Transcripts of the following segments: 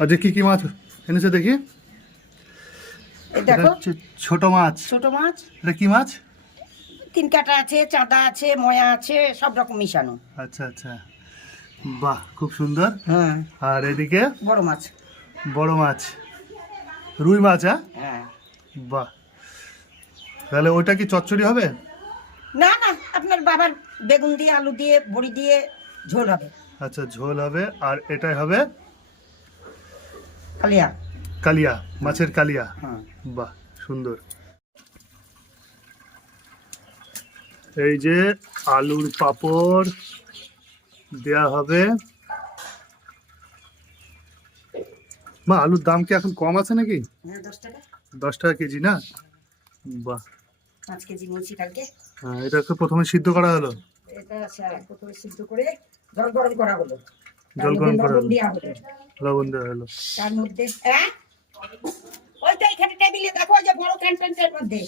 আজকে কি কি মাছ এনেছে দেখি? দেখো ছোট মাছ। ছোট মাছ। এটা কি মাছ? তিন কাটা আছে, চাঁদা আছে, ময়া আছে, সব রকম মিশানো। আচ্ছা আচ্ছা, বাহ খুব সুন্দর। হ্যাঁ। আর এদিকে বড় মাছ। বড় মাছ, রুই মাছ। হ্যাঁ, হ্যাঁ। বাহ। তাহলে ওইটা কি চচ্চড়ি হবে? না না, আপনার বাবার বেগুন দিয়ে, আলু দিয়ে, বড়ি দিয়ে ঝোল হবে। আচ্ছা, ঝোল হবে। আর এটাই হবে কালিয়া। কালিয়া, মাছের কালিয়া। হ্যাঁ। বাহ সুন্দর। এই যে আলুর পাঁপড় দেয়া হবে। মা, আলুর দাম কি এখন কম আছে নাকি? হ্যাঁ, 10 টাকা। 10 টাকা কেজি না? বাহ। 5 কেজি নিয়েছি কালকে। হ্যাঁ, এটা তো প্রথমে সিদ্ধ করা হলো। এটা প্রথমে সিদ্ধ করে জল গরম করা হলো। জল গরম করা হলো, দেওয়া হলো। লবণ দেওয়া হলো। তার মধ্যে ওইটা এখানে টেবিলে দেখো, যে বড় ক্যান্টেন্টের মধ্যে।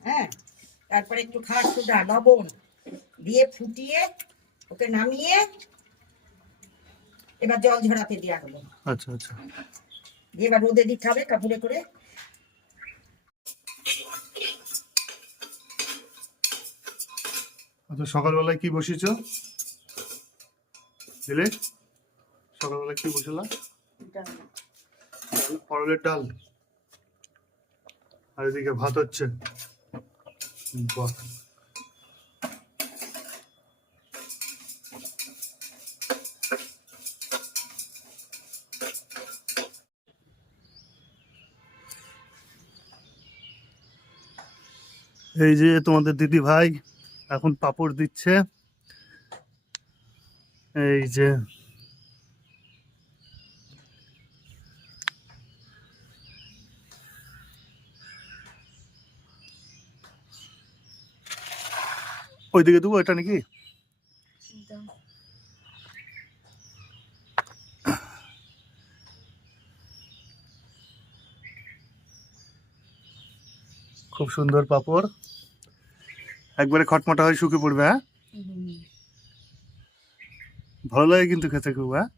হ্যাঁ, তারপরে একটু খাস সোডা, লবণ দিয়ে ফুটিয়ে ওকে নামিয়ে এবার জল ঝরাতে দেওয়া হলো। আচ্ছা আচ্ছা, দিয়ে এবার রোদে দিতে হবে কাপড়ে করে। আচ্ছা, সকালবেলায় কি বসিয়েছো? দিলে সকালবেলায় কি বসালাম? পরলের ডাল। আর এদিকে ভাত হচ্ছে। বাহ। এই যে তোমাদের দিদি ভাই এখন পাপড় দিচ্ছে। এই যে ওইদিকে দেবো এটা নাকি? খুব সুন্দর পাপড়, একবারে খটমটা হয়ে শুকে পড়বে। হ্যাঁ, ভালো লাগে কিন্তু খেতে খুব। হ্যাঁ,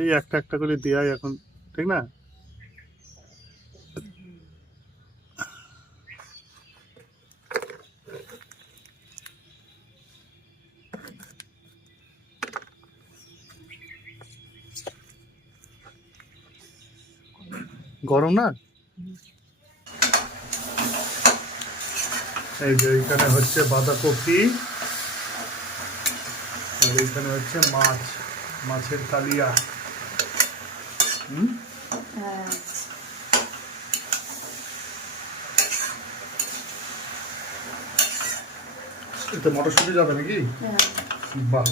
এই একটা একটা করে দেওয়াই এখন, ঠিক না? গরম না? এই যে এইখানে হচ্ছে বাঁধাকপি, আর এইখানে হচ্ছে মাছ, মাছের কালিয়া। এতে মটরশুঁটি যাবে নাকি? বাহ।